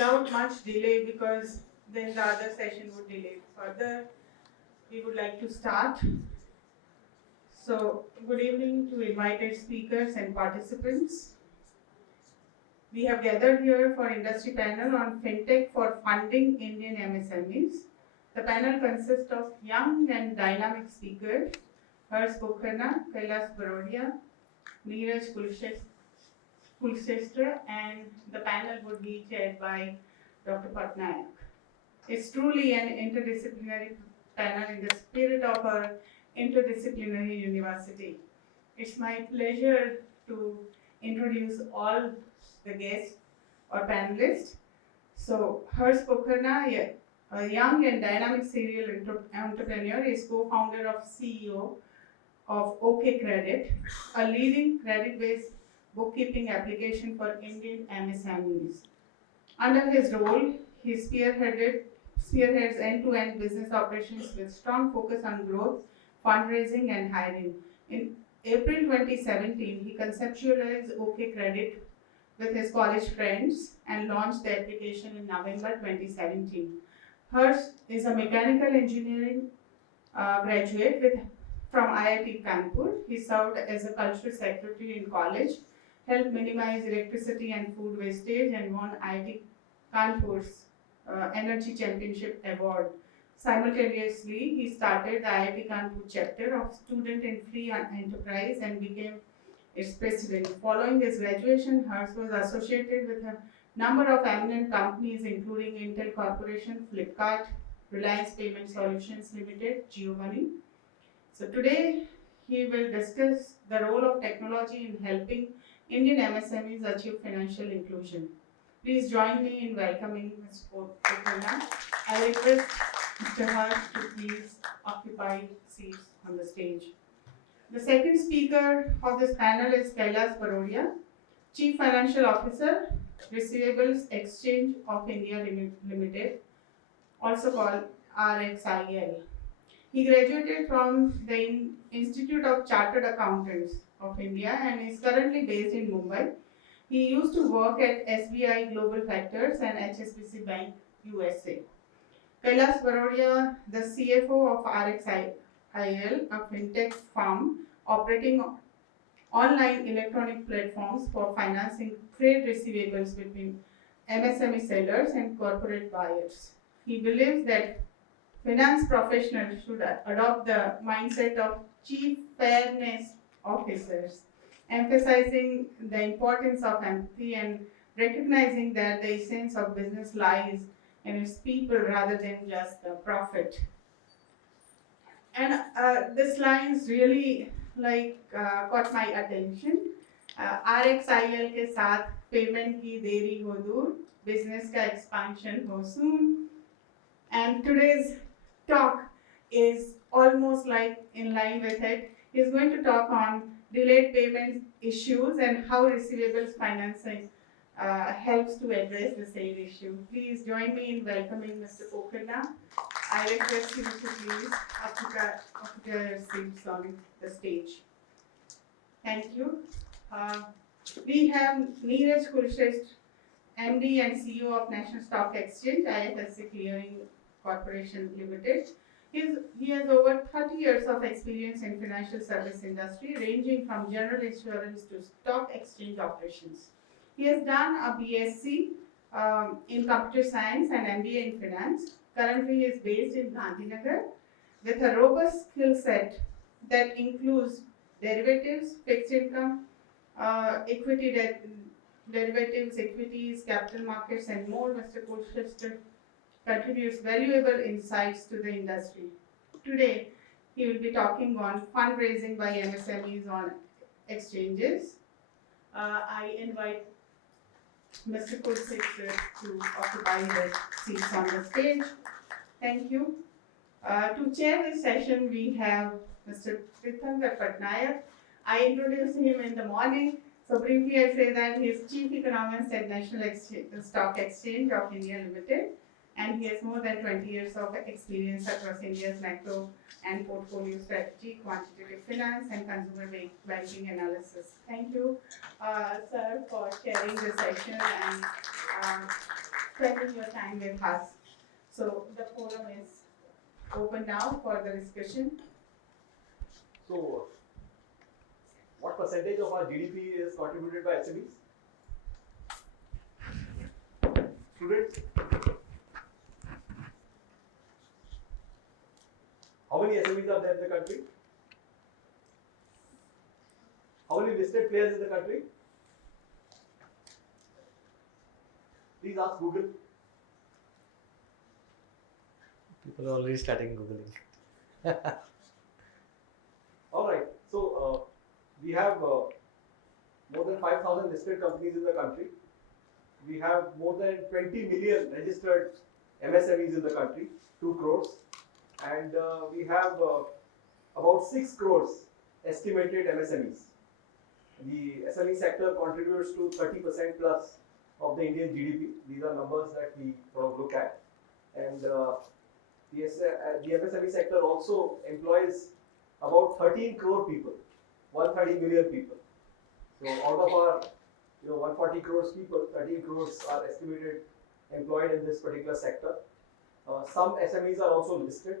without much delay, because then the other session would delay further, we would like to start. So, good evening to invited speakers and participants. We have gathered here for industry panel on Fintech for funding Indian MSMEs. The panel consists of young and dynamic speakers: Harsh Pokhrana, Kailash Varodia, Neeraj Kulshrestha, and the panel would be chaired by Dr. Patnaik. It's truly an interdisciplinary panel in the spirit of our interdisciplinary university. It's my pleasure to introduce all the guests or panelists. So, Harsh Pokharna, a young and dynamic serial entrepreneur, is co-founder of CEO of OK Credit, a leading credit-based bookkeeping application for Indian MSMEs. Under his role, he spearheads end-to-end business operations with strong focus on growth, fundraising, and hiring. In April 2017, he conceptualized OK Credit with his college friends and launched the application in November 2017. Harsh is a mechanical engineering graduate from IIT Kanpur. He served as a cultural secretary in college, helped minimize electricity and food wastage, and won IIT Kanpur's Energy Championship Award. Simultaneously, he started the IIT Kanpur chapter of Student in Free Enterprise and became its president. Following his graduation, Harsh was associated with a number of eminent companies including Intel Corporation, Flipkart, Reliance Payment Solutions Limited, JioMoney. So today, he will discuss the role of technology in helping Indian MSMEs achieve financial inclusion. Please join me in welcoming Ms. Pokharna. I request Mr. Harsh to please occupy seats on the stage. The second speaker of this panel is Kailash Varodia, Chief Financial Officer, Receivables Exchange of India Limited, also called RXIL. He graduated from the Institute of Chartered Accountants of India and is currently based in Mumbai. He used to work at SBI Global Factors and HSBC Bank USA. Kailash Varodia, the CFO of RXIL, a fintech firm operating online electronic platforms for financing trade receivables between MSME sellers and corporate buyers. He believes that finance professionals should adopt the mindset of chief fairness officers, emphasizing the importance of empathy and recognizing that the essence of business lies in its people rather than just the profit. And this lines really caught my attention. RXIL के साथ payment की देरी हो दूर, business का expansion हो soon. And today's talk is almost like in line with it. He's going to talk on delayed payment issues and how receivables financing helps to address the same issue. Please join me in welcoming Mr. Pokharna. I request you to please occupy your seats on the stage. Thank you. We have Neeraj Kulshrestha, MD and CEO of National Stock Exchange, IFSC Clearing Corporation Limited. He has over 30 years of experience in financial service industry, ranging from general insurance to stock exchange operations. He has done a BSc in computer science and MBA in finance. Currently, he is based in Gandhinagar with a robust skill set that includes derivatives, fixed income, equity derivatives, equities, capital markets, and more. Mr. Kulshrestha contributes valuable insights to the industry. Today, he will be talking on fundraising by MSMEs on exchanges. I invite Mr. Kulshrestha to occupy the seats on the stage. Thank you. To chair this session, we have Mr. Tirthankar Patnaik. I introduced him in the morning. So briefly, I say that he is Chief Economist at National Stock Exchange of India Limited. and he has more than 20 years of experience across India's macro and portfolio strategy, quantitative finance, and consumer banking analysis. Thank you, sir, for sharing the session and spending your time with us. So the forum is open now for the discussion. So, what percentage of our GDP is contributed by SMEs? Students? How many SMEs are there in the country? How many listed players in the country? Please ask Google. People are already starting Googling. Alright, so we have more than 5,000 listed companies in the country. We have more than 20 million registered MSMEs in the country, 2 crores. And we have about 6 crores estimated MSMEs. The SME sector contributes to 30% plus of the Indian GDP. These are numbers that we sort of look at. And the MSME sector also employs about 13 crore people, 130 million people. So out of our 140 crores people, 13 crores are estimated employed in this particular sector. Some SMEs are also listed.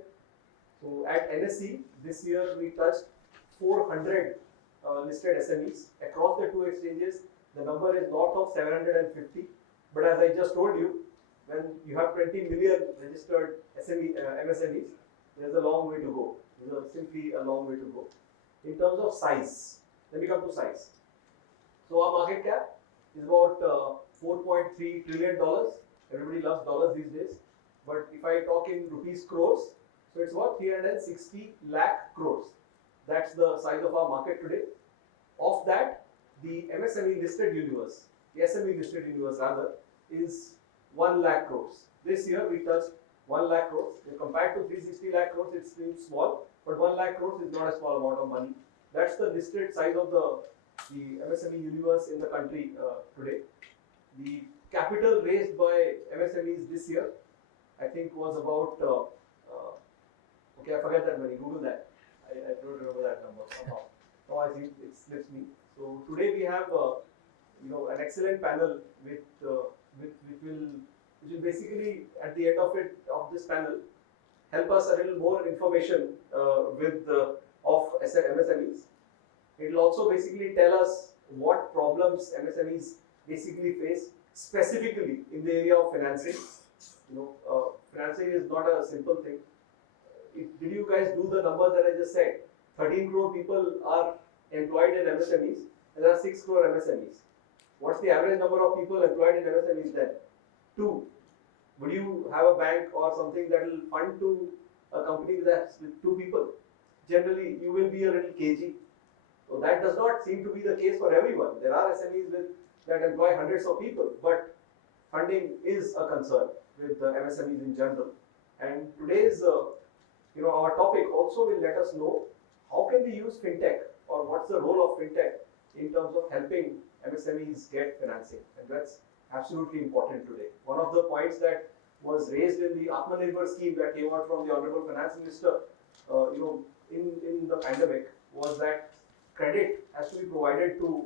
So at NSE this year we touched 400 listed SMEs across the 2 exchanges. The number is north of 750. But as I just told you, when you have 20 million registered MSMEs, there's a long way to go. There's simply a long way to go. In terms of size, let me come to size. So our market cap is about $4.3 trillion. Everybody loves dollars these days. But if I talk in rupees crores, so it's about 360 lakh crores. That's the size of our market today. Of that, the MSME listed universe, the SME listed universe rather, is 1 lakh crores. This year we touched 1 lakh crores. Compared to 360 lakh crores, it seems small, but 1 lakh crores is not a small amount of money. That's the listed size of the MSME universe in the country today. The capital raised by MSMEs this year, I think, was about okay, I forget that money. Google that. I don't remember that number somehow. Now I think it slips me. So today we have an excellent panel which will basically at the end of this panel help us a little more information of MSMEs. It will also basically tell us what problems MSMEs basically face specifically in the area of financing. Financing is not a simple thing. Did you guys do the numbers that I just said? 13 crore people are employed in MSMEs and there are 6 crore MSMEs. What's the average number of people employed in MSMEs then? 2. Would you have a bank or something that will fund to a company with 2 people? Generally, you will be a little cagey. So that does not seem to be the case for everyone. There are SMEs that employ hundreds of people, but funding is a concern with the MSMEs in general. And today's our topic also will let us know how can we use Fintech, or what's the role of Fintech in terms of helping MSMEs get financing. And that's absolutely important today. One of the points that was raised in the Atmanirbhar scheme that came out from the Honorable Finance Minister in the pandemic was that credit has to be provided to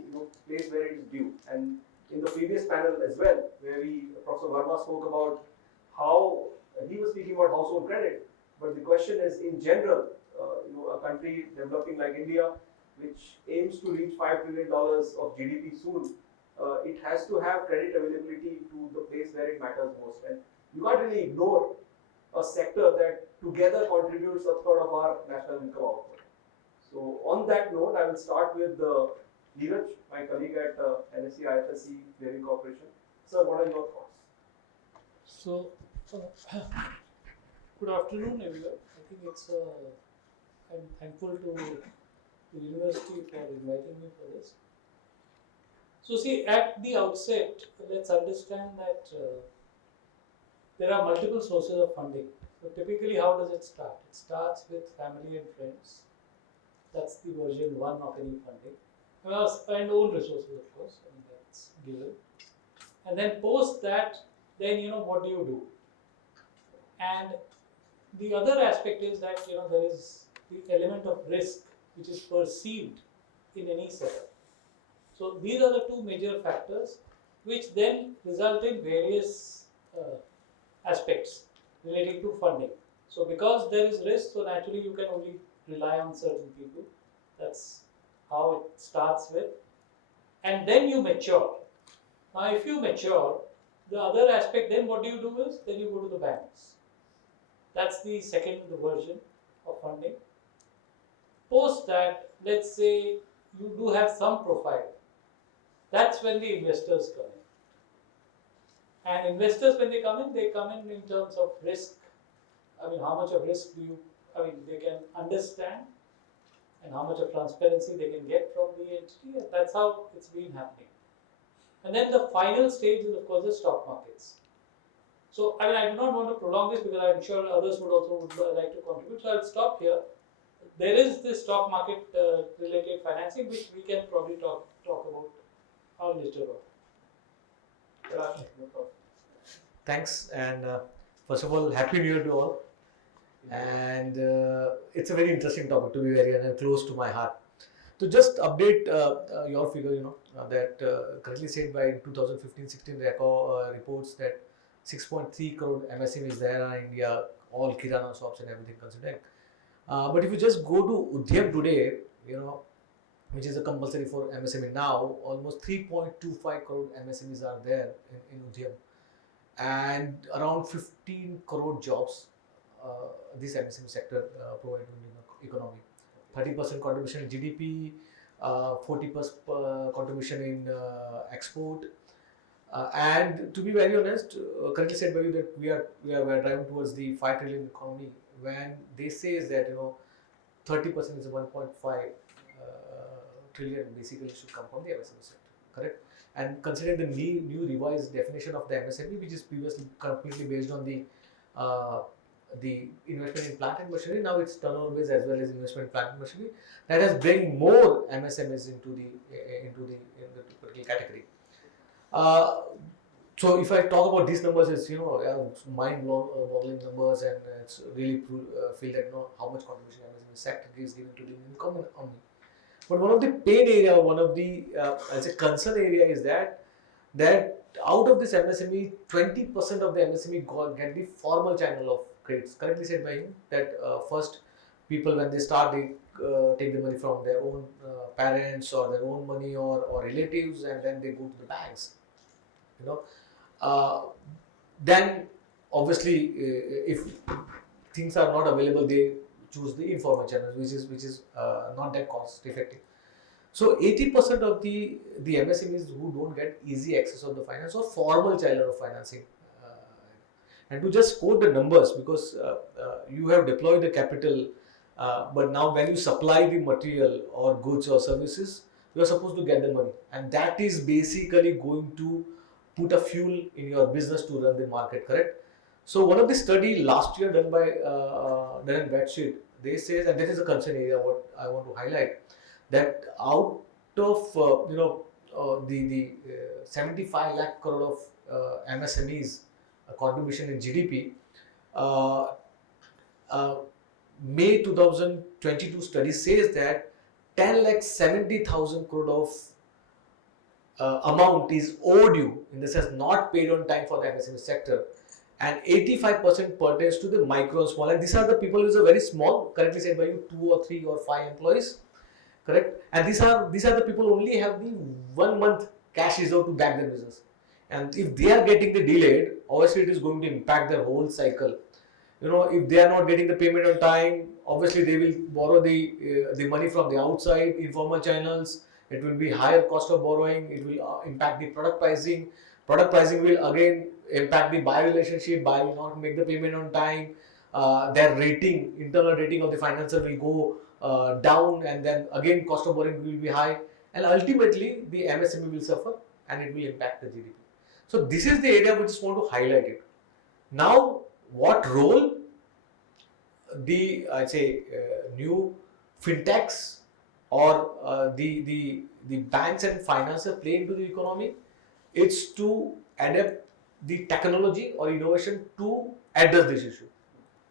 place where it is due. And in the previous panel as well, where Professor Verma spoke about how he was speaking about household credit, but the question is in general, a country developing like India, which aims to reach $5 trillion of GDP soon, it has to have credit availability to the place where it matters most. And you can't really ignore a sector that together contributes a third of our national income output. So on that note, I will start with Neeraj, my colleague at NSE IFSC Clearing Corporation. Sir, what are your thoughts? So, good afternoon, everyone. I think I'm thankful to the university for inviting me for this. So, see, at the outset, let's understand that there are multiple sources of funding. So, typically, how does it start? It starts with family and friends. That's the version 1 of any funding. And own resources, of course, I mean, that's given. And then post that, then what do you do? And the other aspect is that there is the element of risk which is perceived in any setup. So these are the two major factors which then result in various aspects relating to funding. So because there is risk, so naturally you can only rely on certain people. That's how it starts with. And then you mature. Now if you mature, the other aspect, then what do you do is, then you go to the banks. That's the second version of funding. Post that, let's say you do have some profile. That's when the investors come in. And investors, when they come in terms of risk. I mean, how much of risk they can understand, and how much of transparency they can get from the entity, and that's how it's been happening. And then the final stage is, of course, the stock markets. So, I do not want to prolong this because I'm sure others would like to contribute. So, I'll stop here. There is this stock market related financing, which we can probably talk about later on. Kailash, no problem. Thanks, and first of all, Happy New Year to all. And it's a very interesting topic, to be very close to my heart. To just update your figure, that currently said by 2015-16 reports that 6.3 crore MSMEs there are in India, all kirana shops and everything considered. But if you just go to Udyam today, which is a compulsory for MSME now, almost 3.25 crore MSMEs are there in Udyam, and around 15 crore jobs this MSME sector provided in the economy. 30% contribution in GDP, 40% contribution in export, and to be very honest, currently said by you that we are driving towards the 5 trillion economy. When they say is that 30% is 1.5 trillion basically should come from the MSME sector, correct? And considering the new revised definition of the MSME, which is previously completely based on the investment in plant and machinery, now it's turnover based as well as investment in plant and machinery. That has bring more MSMEs into the particular category. So if I talk about these numbers, it's mind-boggling numbers, and it's really feel that how much contribution MSME sector is given to the income economy. But one of the pain area, one of the as a concern area is that out of this MSME, 20% of the MSME get the formal channel of credits. Correctly said by him that first people when they start, they take the money from their own parents or their own money or relatives, and then they go to the banks. Then obviously if things are not available, they choose the informal channels, which is not that cost effective. So 80% of the MSMEs who don't get easy access of the finance or formal channel of financing. And to just quote the numbers, because you have deployed the capital, but now when you supply the material or goods or services, you are supposed to get the money, and that is basically going to put a fuel in your business to run the market, correct? So one of the study last year done by done in Bedsheet, they say, and this is a concern area what I want to highlight, that out of the 75 lakh crore of MSMEs contribution in GDP, May 2022 study says that 10,70,000 crore of amount is overdue, in the sense not paid on time for the MSME sector, and 85% pertains to the micro and small. And these are the people who are very small, correctly said by you, 2 or 3 or 5 employees, correct? And these are the people who only have the 1 month cash reserve to back their business. And if they are getting the delayed, obviously it is going to impact their whole cycle. If they are not getting the payment on time, obviously they will borrow the money from the outside, informal channels. It will be higher cost of borrowing. It will impact the product pricing. Product pricing will again impact the buyer relationship. Buyer will not make the payment on time. Their rating, internal rating of the financer will go down, and then again cost of borrowing will be high, and ultimately the MSME will suffer, and it will impact the GDP. So this is the area we just want to highlight it. Now, what role the new fintechs or the banks and financiers play into the economy? It's to adapt the technology or innovation to address this issue.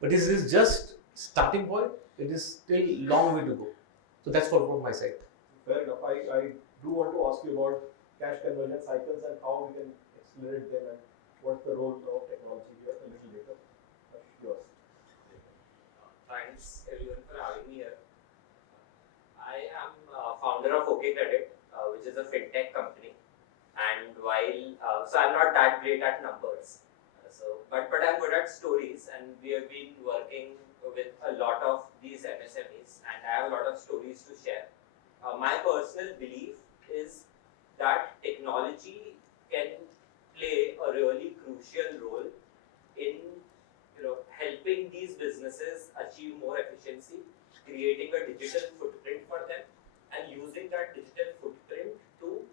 But this is just starting point. It is still long way to go. So that's for from my side. Fair enough. I do want to ask you about cash conversion cycles and how we can accelerate them and what's the role of technology here a little later. Yours. Thanks everyone for having me here. I am founder of OK Credit, which is a fintech company. And while so I'm not that great at numbers, but I'm good at stories, and we have been working with a lot of these MSMEs, and I have a lot of stories to share. My personal belief is that technology can play a really crucial role in helping these businesses achieve more efficiency, creating a digital footprint for them, and using that digital footprint to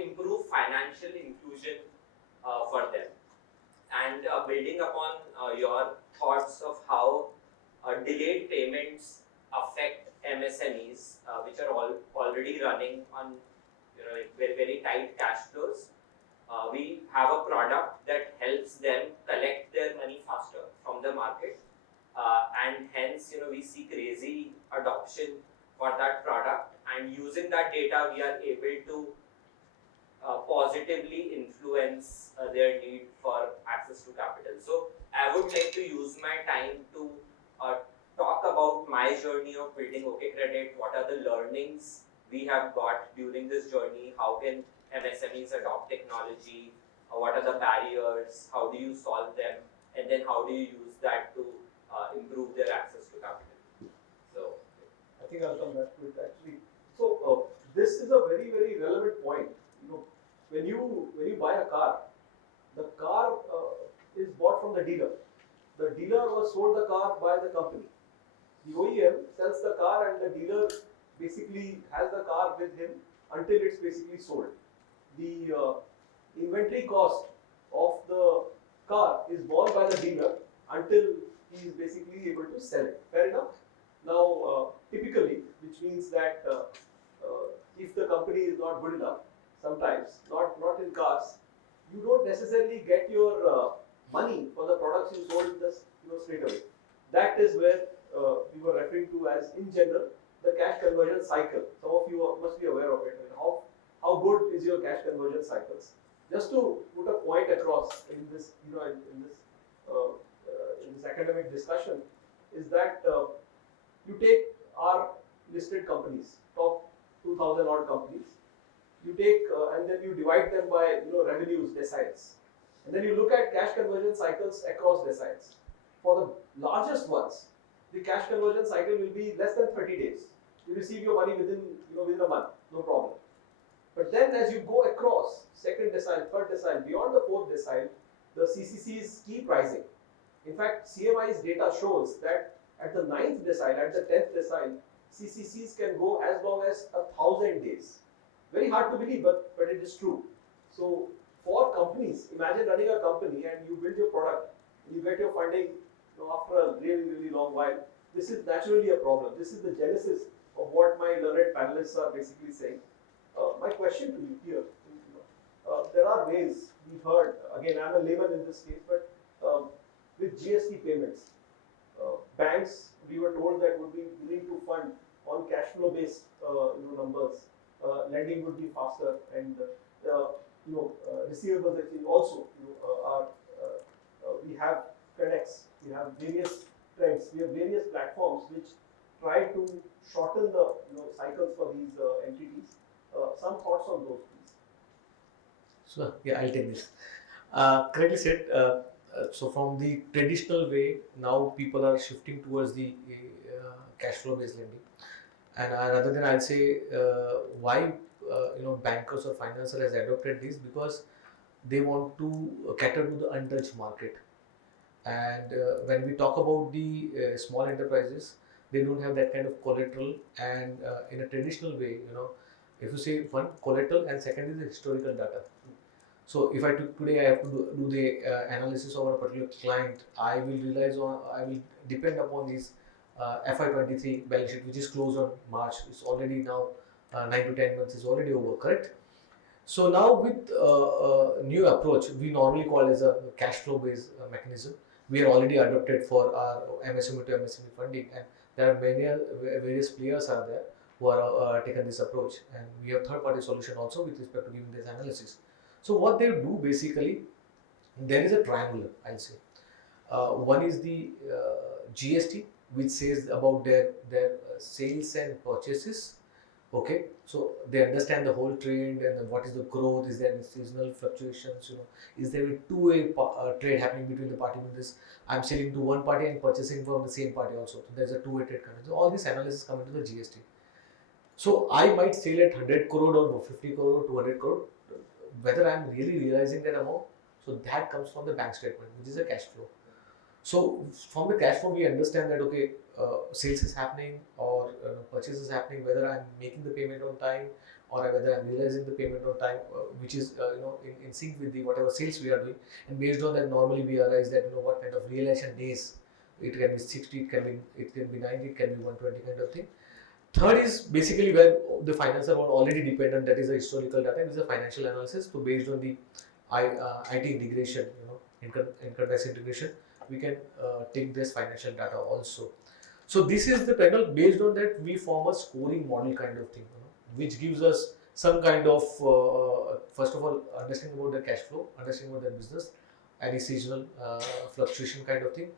improve financial inclusion for them. And building upon your thoughts of how delayed payments affect MSMEs, which are already running on very, very tight cash flows. We have a product that helps them collect their money faster from the market, and hence we see crazy adoption for that product. And using that data, we are able to positively influence their need for access to capital. So I would like to use my time to talk about my journey of building OK Credit. What are the learnings we have got during this journey? How can MSMEs adopt technology? What are the barriers? How do you solve them? And then how do you use that to improve their access to capital? So I think I'll come back to it actually. So this is a very, very relevant point. When you buy a car, the car is bought from the dealer. The dealer was sold the car by the company. The OEM sells the car, and the dealer basically has the car with him until it's basically sold. The inventory cost of the car is borne by the dealer until he is basically able to sell it. Fair enough? Now, typically, which means that if the company is not good enough, sometimes, not in cars, you don't necessarily get your money for the products you sold straight away. That is where we were referring to as, in general, the cash conversion cycle. Some of you must be aware of it. I mean, how good is your cash conversion cycles? Just to put a point across in this, in this academic discussion, is that you take our listed companies, top 2,000 odd companies. You take and then you divide them by revenues, deciles, and then you look at cash conversion cycles across deciles. For the largest ones, the cash conversion cycle will be less than 30 days. You receive your money within a month, no problem. But then as you go across second decile, third decile, beyond the fourth decile, the CCCs keep rising. In fact, CMI's data shows that at the 9th decile, at the 10th decile, CCCs can go as long as 1,000 days. Very hard to believe, but it is true. So for companies, imagine running a company and you build your product, you get your funding after a really, really long while. This is naturally a problem. This is the genesis of what my learned panelists are basically saying. My question to you here, there are ways, we've heard, again I'm a layman in this case, but with GST payments, banks, we were told that would be willing to fund on cash flow based numbers. Lending would be faster, and receivables actually also are. We have FedEx, we have various trends, we have various platforms which try to shorten the cycles for these entities. Some thoughts on those, please. So yeah, I'll take this. Correctly said. So from the traditional way, now people are shifting towards the cash flow based lending. And rather than, I'd say why bankers or financiers has adopted this, because they want to cater to the untouched market. And when we talk about the small enterprises, they don't have that kind of collateral. And in a traditional way, if you say one, collateral, and second is the historical data. So if I took today, I have to do the analysis of a particular client, I will depend upon these FY23 balance sheet, which is closed on March. It's already now 9 to 10 months is already over, correct? So now with new approach, we normally call as a cash flow based mechanism, we are already adopted for our MSME to MSME funding, and there are many various players are there who are taken this approach, and we have third-party solution also with respect to giving this analysis. So what they do basically, there is a triangular, I'll say. One is the GST, which says about their sales and purchases. Okay, so they understand the whole trend and then what is the growth, is there any seasonal fluctuations, is there a two-way trade happening between the party with this, I'm selling to one party and purchasing from the same party also, so there's a two-way trade coming. So all these analysis come into the GST. So I might sell at 100 crore or 50 crore or 200 crore, whether I'm really realizing that amount, so that comes from the bank statement, which is a cash flow. So from the cash flow, we understand that okay, sales is happening or purchase is happening, whether I'm making the payment on time or whether I'm realizing the payment on time, which is in sync with the whatever sales we are doing. And based on that, normally we realize that what kind of realization days. It can be 60, it can be 90, it can be 120 kind of thing. Third is basically where the financer are already dependent. That is a historical data. It is a financial analysis. So based on the IT integration, income-based integration, we can take this financial data also. So this is the panel. Based on that, we form a scoring model kind of thing, which gives us some kind of first of all understanding about the cash flow, understanding about the business, any seasonal fluctuation kind of thing.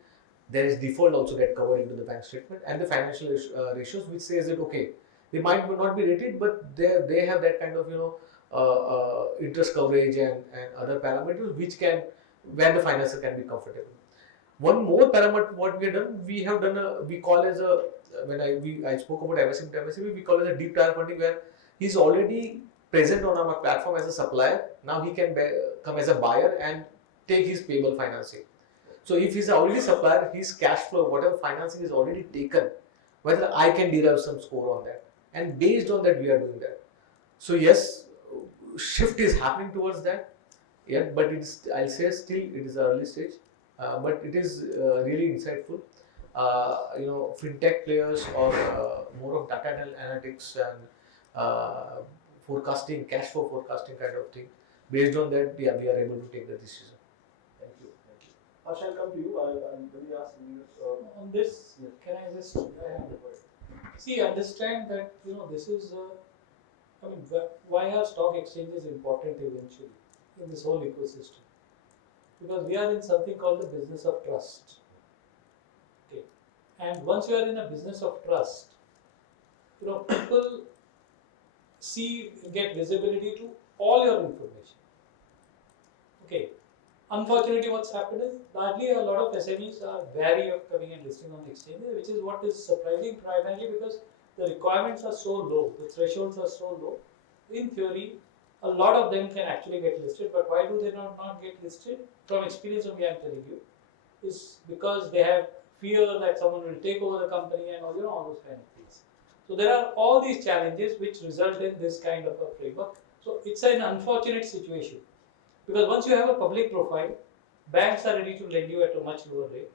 There is default also get covered into the bank statement and the financial ratios, which says that okay, they might not be rated, but they have that kind of interest coverage and other parameters which can, where the financer can be comfortable. One more parameter what we have done we call as a, when I spoke about MSME to MSME, we call it a deep dive funding, where he's already present on our platform as a supplier. Now he can come as a buyer and take his payable financing. So if he's already supplier, his cash flow, whatever financing is already taken, whether I can derive some score on that, and based on that we are doing that. So yes, shift is happening towards that. Yeah, but it's, I'll say still it is early stage, but it is really insightful. Fintech players or more of data analytics and forecasting, cash flow forecasting kind of thing. Based on that, yeah, we are able to take the decision. Thank you. I shall come to you. I'm going to ask you. On this, can I just see, understand that this is why are stock exchanges important eventually in this whole ecosystem? Because we are in something called the business of trust. Okay, and once you are in a business of trust, people get visibility to all your information. Okay. Unfortunately, what's happened is largely a lot of SMEs are wary of coming and listing on the exchange, which is what is surprising primarily because the requirements are so low, the thresholds are so low. In theory, a lot of them can actually get listed, but why do they not get listed? From experience only, I'm telling you, is because they have fear that someone will take over the company and all those kind of things. So there are all these challenges which result in this kind of a framework. So it's an unfortunate situation. Because once you have a public profile, banks are ready to lend you at a much lower rate.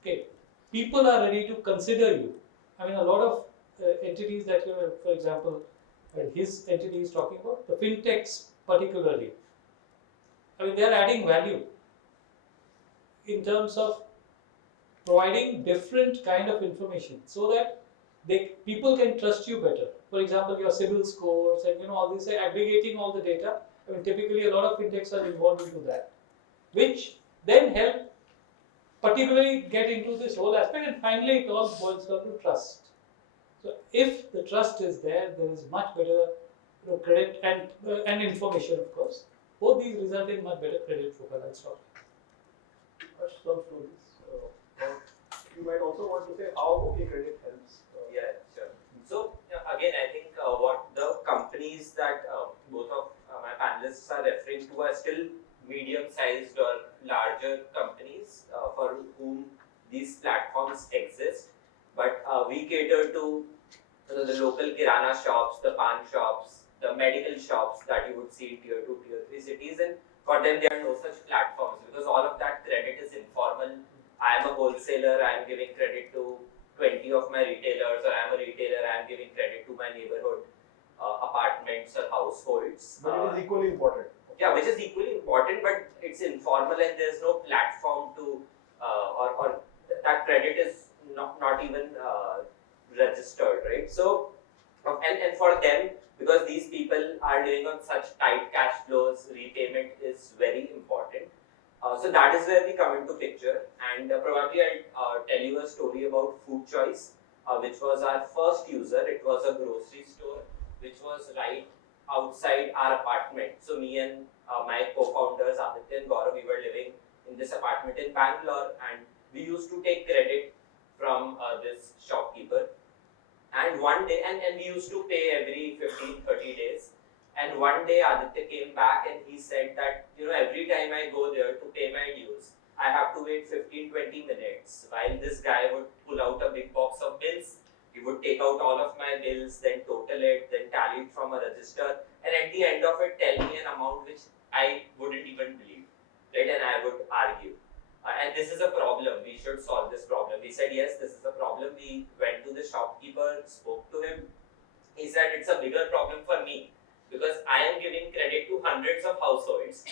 Okay, people are ready to consider you. I mean, a lot of entities that for example, his entity is talking about, the fintechs particularly. I mean, they are adding value in terms of providing different kind of information so that people can trust you better. For example, your CIBIL scores and all this, aggregating all the data. I mean, typically a lot of fintechs are involved into that, which then help particularly get into this whole aspect, and finally it all boils down to trust. So if the trust is there, there is much better credit and information, of course. Both these result in much better credit profile. I'll stop. Some stories. You might also want to say how OK Credit helps. Yeah, sure. So again, I think what the companies that both of my panelists are referring to are still medium-sized or larger companies for whom these platforms exist. But we cater to the local kirana shops, the pan shops, the medical shops that you would see in tier 2, tier 3 cities, and for them there are no such platforms because all of that credit is informal. I am a wholesaler, I am giving credit to 20 of my retailers, or I am a retailer, I am giving credit to my neighborhood apartments or households. But it is equally important. Yeah, which is equally important, but it's informal and there's no platform to or that credit is not even registered, right? So, and for them, because these people are living on such tight cash flows, repayment is very important. So that is where we come into picture, and probably I'll tell you a story about Food Choice, which was our first user. It was a grocery store which was right outside our apartment. So me and my co-founders Aditya and Gaurav, we were living in this apartment in Bangalore, and we used to take credit from this shopkeeper. And one day, and we used to pay every 15-30 days. And one day Aditya came back and he said that, every time I go there to pay my dues, I have to wait 15-20 minutes while this guy would pull out a big box of bills. He would take out all of my bills, then total it, then tally it from a register, and at the end of it tell me an amount which I wouldn't even believe, right? And I would argue. And this is a problem, we should solve this problem. We said, yes, this is a problem. We went to the shopkeeper, spoke to him. He said, it's a bigger problem for me because I am giving credit to hundreds of households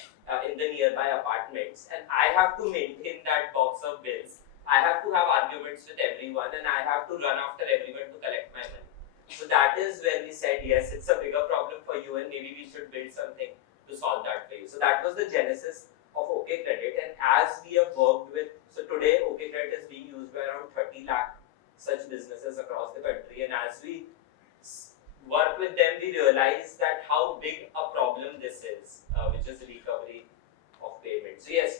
in the nearby apartments, and I have to maintain that box of bills. I have to have arguments with everyone, and I have to run after everyone to collect my money. So that is where we said, yes, it's a bigger problem for you, and maybe we should build something to solve that for you. So that was the genesis of OK Credit, and as we have worked with, so today OK Credit is being used by around 30 lakh such businesses across the country, and as we work with them, we realize that how big a problem this is, which is recovery of payment. So yes,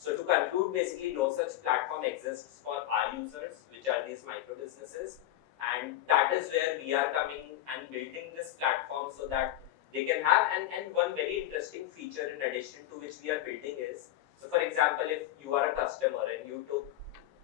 so to conclude, basically no such platform exists for our users, which are these micro businesses, and that is where we are coming and building this platform so that they can have, and one very interesting feature in addition to which we are building is, so for example, if you are a customer and you took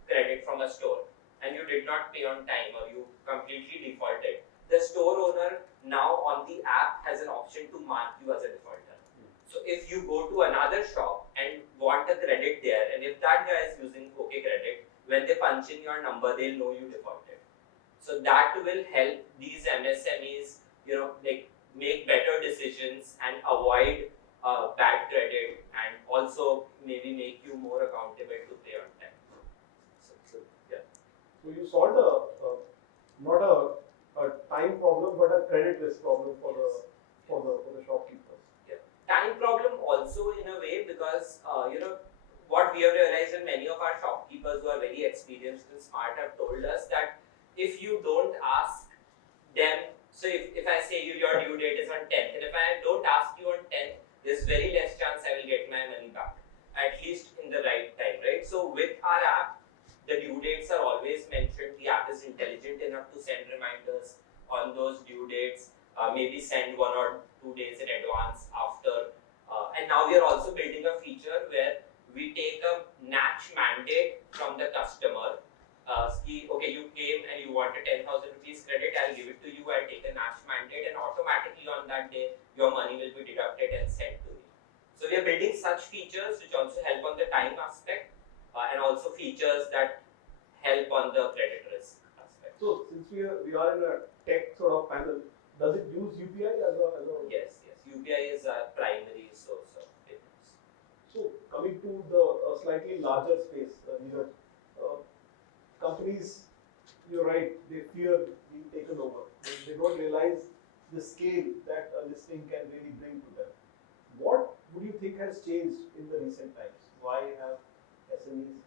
credit from a store and you did not pay on time or you completely defaulted, the store owner now on the app has an option to mark you as a defaulter. So if you go to another shop and want a credit there, and if that guy is using OK Credit, when they punch in your number, they'll know you defaulted. So that will help these MSMEs, make better decisions and avoid bad credit, and also maybe make you more accountable to pay on time. So yeah. So you solved not a time problem, but a credit risk problem for the shopkeepers. Yeah. Time problem also in a way because what we have realized, and many of our shopkeepers who are very experienced and smart have told us that if you don't ask them, so if I say your due date is on 10th, and if I don't ask you on 10th, there's very less chance I will get my money back, at least in the right time, right? So with our app, the due dates are always mentioned. The app is intelligent enough to send reminders on those due dates, maybe send 1 or 2 days in advance after. And now we are also building a feature where we take a match mandate from the customer. Okay, you came and you wanted 10,000 rupees credit, I'll give it to you, I'll take a match mandate, and automatically on that day, your money will be deducted and sent to you. So we are building such features which also help on the time aspect, and also features that help on the credit risk aspect. So since we are in a tech sort of panel, does it use UPI as a Yes. UPI is our primary source of payments. So coming to the slightly larger space, Neeraj, companies, you're right, they fear being taken over. They don't realize the scale that a listing can really bring to them. What would you think has changed in the recent times? Why have SMEs,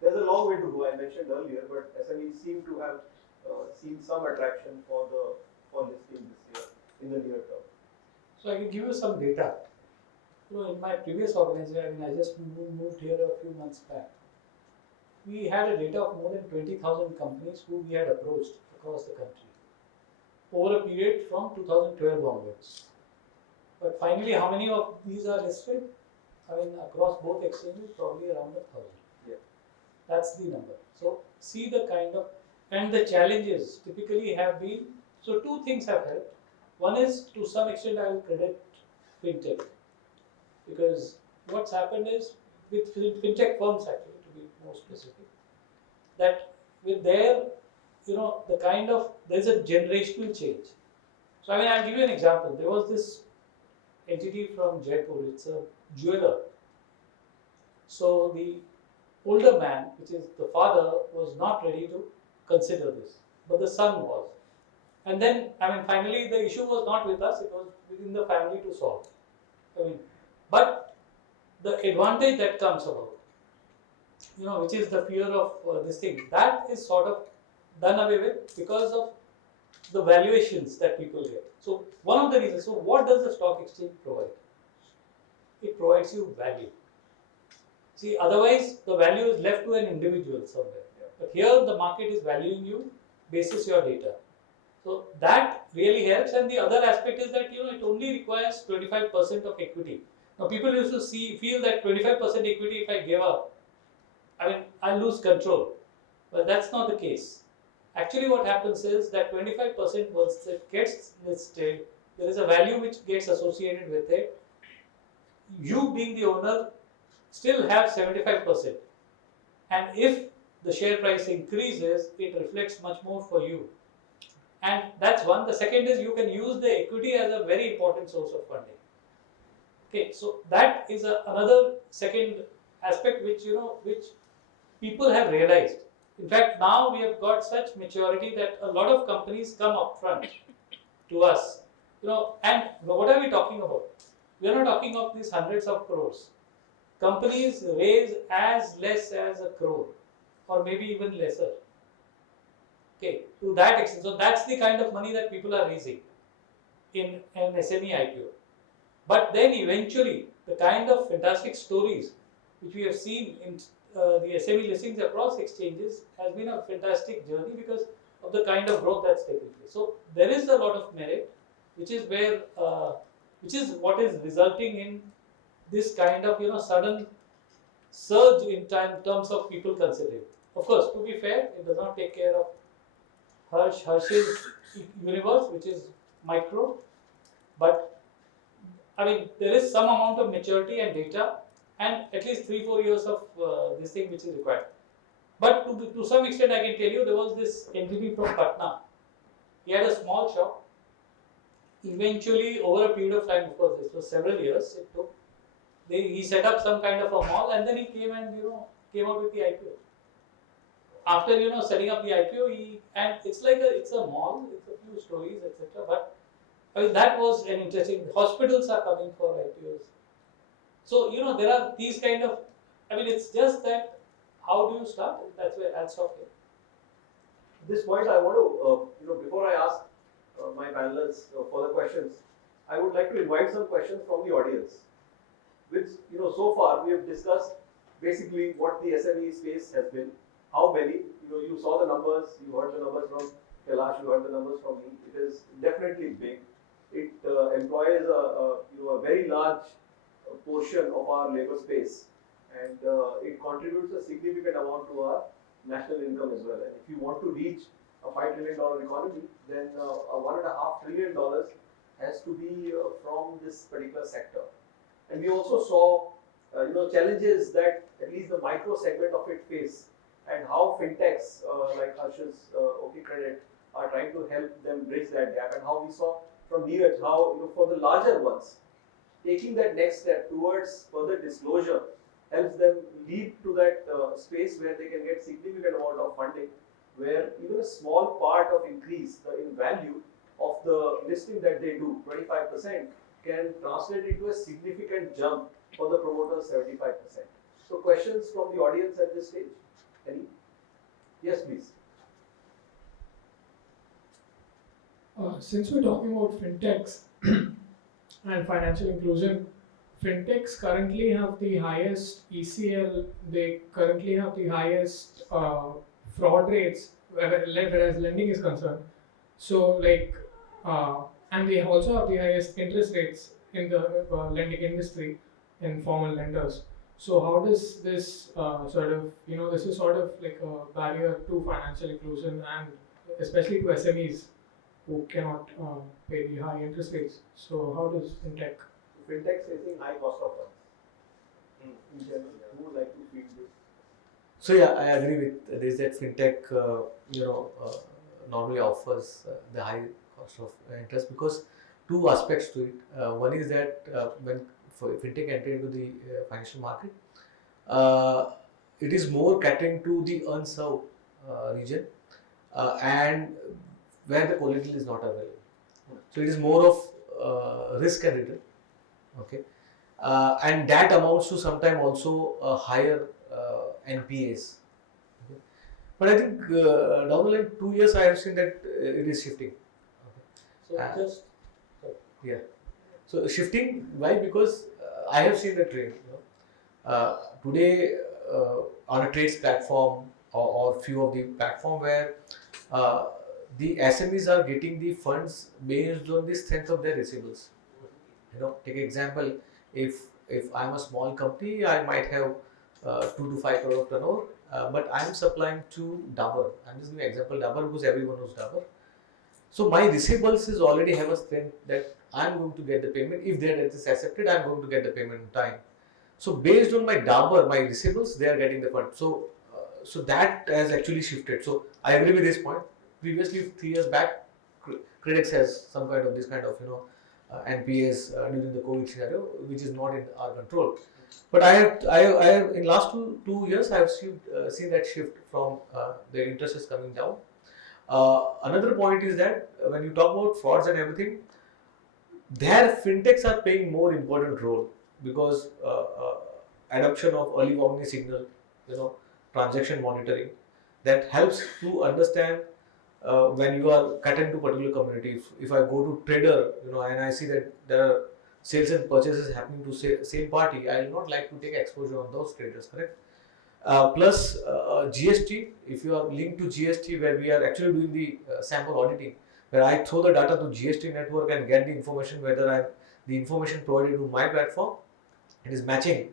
there's a long way to go, I mentioned earlier, but SMEs seem to have seen some attraction for listing this year in the near term. So I can give you some data. In my previous organization, I just moved here a few months back. We had a data of more than 20,000 companies who we had approached across the country over a period from 2012 onwards. But finally, how many of these are listed? Across both exchanges, probably around 1,000. Yeah. That's the number. So see the kind of, and the challenges typically have been, so two things have helped. One is, to some extent, I will credit Fintech, because what's happened is, with Fintech firms actually, to be more specific, that with their, there's a generational change. So I'll give you an example. There was this entity from Jaipur, it's a jeweler. So the older man, which is the father, was not ready to consider this, but the son was. And then, finally the issue was not with us, it was within the family to solve. But the advantage that comes about, which is the fear of this thing, that is sort of done away with because of the valuations that people get. So one of the reasons, so what does the stock exchange provide? It provides you value. See, otherwise the value is left to an individual somewhere. But here the market is valuing you basis your data. So that really helps. And the other aspect is that it only requires 25% of equity. Now people used to feel that 25% equity, if I give up, I'll lose control. Well, that's not the case. Actually, what happens is that 25% once it gets listed, there is a value which gets associated with it. You being the owner still have 75%. And if the share price increases, it reflects much more for you. And that's one. The second is you can use the equity as a very important source of funding. Okay, so that is another second aspect which which people have realized. In fact, now we have got such maturity that a lot of companies come up front to us. And what are we talking about? We are not talking of these hundreds of crores. Companies raise as less as a crore, or maybe even lesser. Okay, to that extent. So that's the kind of money that people are raising in an SME IPO. But then eventually, the kind of fantastic stories which we have seen in the SME listings across exchanges has been a fantastic journey because of the kind of growth that's taken place. So there is a lot of merit, which is where, which is what is resulting in this kind of sudden surge in terms of people considering. Of course, to be fair, it does not take care of Harsh's universe, which is micro, but there is some amount of maturity and data, and at least 3-4 years of this thing which is required. But to some extent, I can tell you, there was this entity from Patnaik. He had a small shop. Eventually, over a period of time, of course, this was several years it took. He set up some kind of a mall, and then he came and came out with the IPO. After setting up the IPO, and it's a mall, it's a few stories, etc. But that was an interesting. Hospitals are coming for IPOs. So there are these kind of. It's just that how do you start? That's where I'll stop here. At this point, I want to before I ask my panelists for the questions, I would like to invite some questions from the audience. Which so far we have discussed basically what the SME space has been. How many? You saw the numbers, you heard the numbers from Kailash, you heard the numbers from me. It is definitely big. It employs a very large portion of our labor space, and it contributes a significant amount to our national income as well. And if you want to reach a $5 trillion economy, then a $1.5 trillion has to be from this particular sector. And we also saw challenges that at least the micro segment of it face, and how fintechs like Harsh's OK Credit are trying to help them bridge that gap, and how we saw from Neeraj how for the larger ones, taking that next step towards further disclosure helps them lead to that space where they can get significant amount of funding, where even a small part of increase in value of the listing that they do, 25%, can translate into a significant jump for the promoters, 75%. So questions from the audience at this stage? Any? Yes, please. Since we're talking about fintechs and financial inclusion, fintechs currently have the highest ECL, they currently have the highest fraud rates whereas lending is concerned. So and they also have the highest interest rates in the lending industry in formal lenders. So how does this this is sort of like a barrier to financial inclusion, and especially to SMEs who cannot pay the high interest rates. So how does fintech? Fintech facing high cost of funds. In general, who would like to feed this? So yeah, I agree with this that fintech normally offers the high cost of interest because two aspects to it. One is that when fintech enter into the financial market, it is more catering to the unserved region and where the collateral is not available. So it is more of risk and return. Okay, and that amounts to sometimes also a higher NPAs. Okay. But I think down the line 2 years I have seen that it is shifting. So Uh, just Yeah. So shifting, why? Because I have seen the trend. Today on a trades platform or few of the platform where uh, the SMEs are getting the funds based on the strength of their receivables. Take example, if I'm a small company, I might have 2 to 5 crore of turnover, but I'm supplying to Dabur. I'm just giving example Dabur because everyone knows Dabur. So my receivables is already have a strength that I'm going to get the payment. If their debt is accepted, I'm going to get the payment in time. So based on my Dabur, my receivables, they are getting the fund. So that has actually shifted. So I agree with this point. Previously, 3 years back, Credix has some kind of this kind of NPAs during the COVID scenario, which is not in our control. But I have in last two years, I have seen that shift from the interest is coming down. Another point is that when you talk about frauds and everything, there fintechs are playing more important role because adoption of early warning signal, transaction monitoring, that helps to understand when you are cut into particular community. If I go to trader, and I see that there are sales and purchases happening to same party, I will not like to take exposure on those traders, correct? Plus GST, if you are linked to GST, where we are actually doing the sample auditing, where I throw the data to GST network and get the information whether the information provided to my platform, it is matching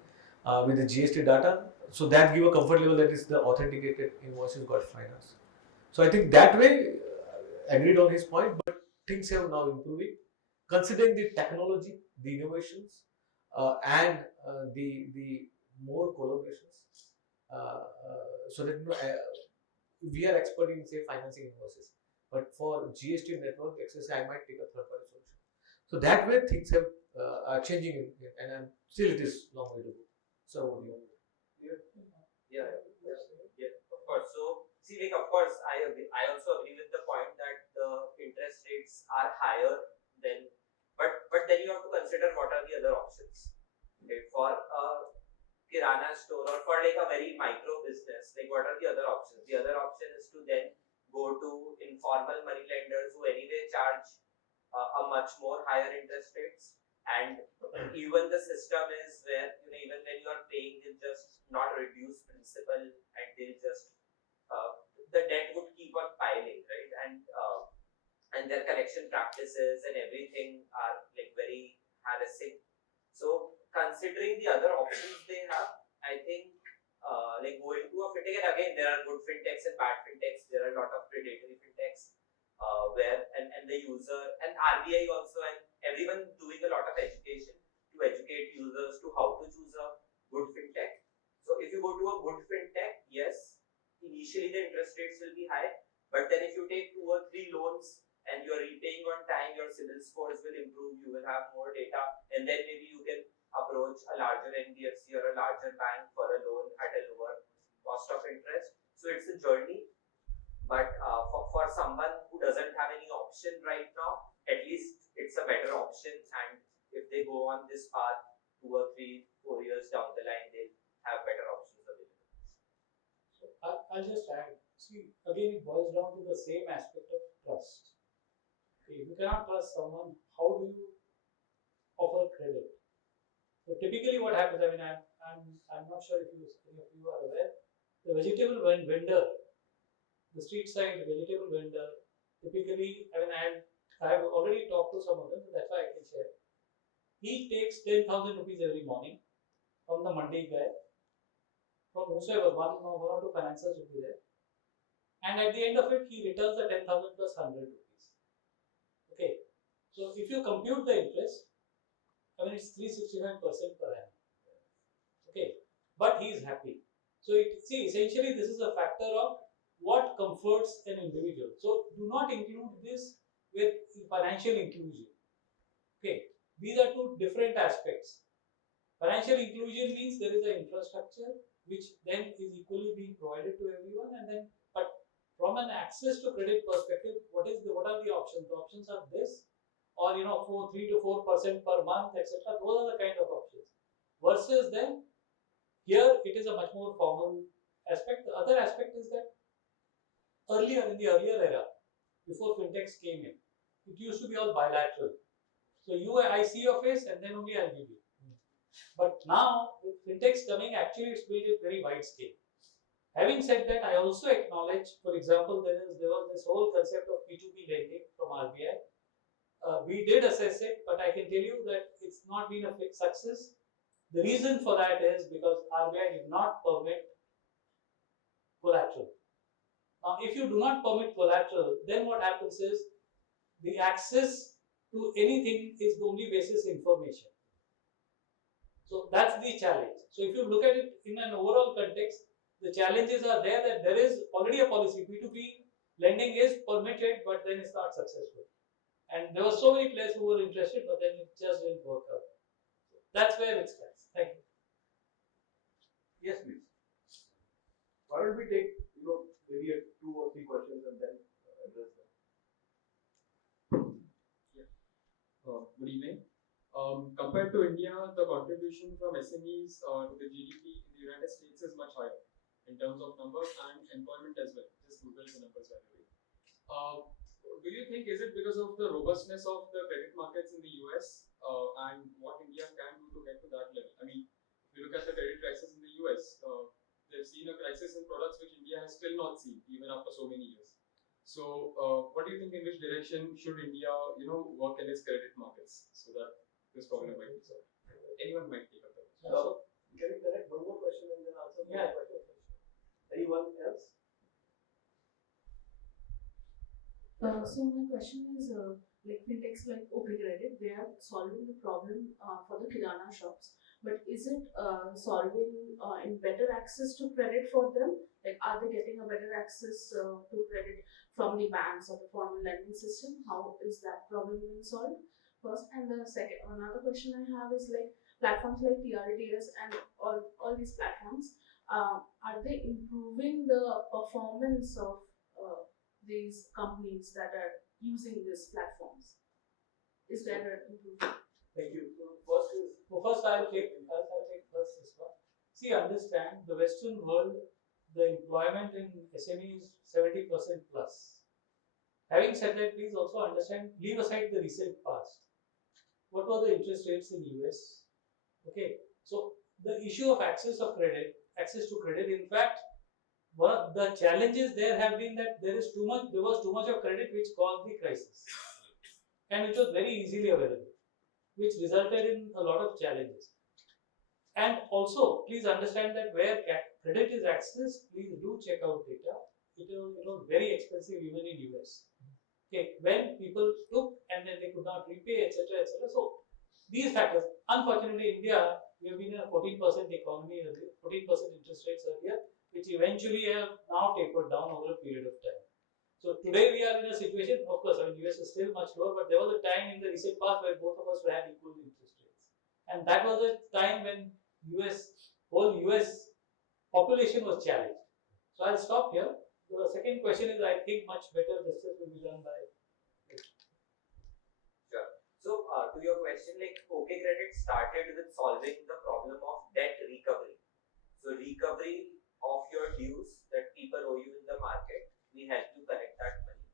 with the GST data. So that give a comfort level that is the authenticated invoices got financed. So I think that way, agreed on his point, but things have now improving. Considering the technology, the innovations, and the more collaborations, so that we are expert in say financing invoices, but for GST network access, I might take a third party solution. So that way things have are changing, and still it is long way to go. So what do you? Yeah, yeah, of course. So, see, like, of course, I agree. I also agree with the point that the interest rates are higher than, but then you have to consider what are the other options. Okay, for a kirana store or for like a very micro business, like what are the other options? The other option is to then go to informal money lenders who anyway charge a much more higher interest rates, and even the system is where even when you are paying, they'll just not reduce principal and they'll just the debt would keep on piling, right? And their collection practices and everything are like very harassing. So considering the other options they have, I think like going to a fintech, and again there are good fintechs and bad fintechs. There are a lot of predatory fintechs where and the user and RBI also and everyone doing a lot of education to educate users to how to choose a good fintech. So if you go to a good fintech, yes, initially the interest rates will be high, but then if you take 2 or 3 loans and you're repaying on time, your CIBIL scores will improve, you will have more data, and then maybe you can approach a larger NBFC or a larger bank for a loan at a lower cost of interest. So it's a journey, but for someone who doesn't have any option right now, at least it's a better option, and if they go on this path 2 or 3, 4 years down the line, they'll have better options available. So I'll just add. See, again, it boils down to the same aspect of trust. Okay, you cannot trust someone. How do you offer credit? So typically, what happens? I mean, I'm not sure if any of you are aware. The vegetable vendor, the street side vegetable vendor, typically, I mean, I have already talked to some of them, so that's why I can share. He takes 10,000 rupees every morning from the mandi guy, from whosoever, one or two financiers will be there. And at the end of it, he returns the 10,000 plus 100 rupees. Okay. So if you compute the interest, I mean, it's 365% per annum. Okay. But he is happy. So see, essentially, this is a factor of what comforts an individual. So do not include this with financial inclusion. Okay. These are two different aspects. Financial inclusion means there is an infrastructure which then is equally being provided to everyone. And then, but from an access to credit perspective, what are the options? The options are this, or 3 to 4% per month, etc. Those are the kind of options. Versus then, here it is a much more formal aspect. The other aspect is that in the earlier era, before fintechs came in, it used to be all bilateral. So I see your face and then only I'll give you. But now with fintechs coming, actually it's made it very wide scale. Having said that, I also acknowledge, for example, there was this whole concept of P2P lending from RBI. We did assess it, but I can tell you that it's not been a big success. The reason for that is because RBI did not permit collateral. Now, if you do not permit collateral, then what happens is the access to anything is the only basis information. So that's the challenge. So if you look at it in an overall context, the challenges are there that there is already a policy. P2P lending is permitted, but then it's not successful. And there were so many players who were interested, but then it just didn't work out. That's where it stands. Thank you. Yes, please. Why don't we take maybe 2 or 3 questions and then address them? Good evening. Compared to India, the contribution from SMEs to the GDP in the United States is much higher in terms of numbers and employment as well. Just Google the numbers, by the way. Do you think is it because of the robustness of the credit markets in the US and what India can do to get to that level? I mean, if you look at the credit crisis in the US, they've seen a crisis in products which India has still not seen, even after so many years. So, what do you think? In which direction should India, work in its credit markets so that this problem might be solved? Anyone might take up the question. Can we connect one more question and then answer one Yeah. more question? Anyone else? So my question is, like fintechs like OK Credit, they are solving the problem for the kirana shops, but is it solving in better access to credit for them? Like, are they getting a better access to credit from the banks or the formal lending system? How is that problem being solved? First, and the second, another question I have is like platforms like TRDS and all these platforms, are they improving the performance of these companies that are using these platforms? Is there an improvement? Thank you. So First I'll take first this one. See, understand the Western world, the employment in SME is 70% plus. Having said that, please also understand, leave aside the recent past. What were the interest rates in US? Okay, so the issue of access to credit, in fact, one of the challenges there have been that there was too much of credit which caused the crisis, and which was very easily available, which resulted in a lot of challenges. And also, please understand that where credit is accessed, please do check out data. It was very expensive even in US. Okay, when people took and then they could not repay, etc., etc. So these factors, unfortunately, India, we have been in a 14% economy earlier, 14% interest rates earlier, which eventually have now tapered down over a period of time. So today we are in a situation, of course, US is still much lower, but there was a time in the recent past where both of us had equal interest rates, and that was a time when whole US population was challenged. So I'll stop here. The second question is, I think, much better justice will be done by. Sure. So, to your question, like OK Credit started with solving the problem of debt recovery. So, recovery of your dues that people owe you in the market, we help you collect that money.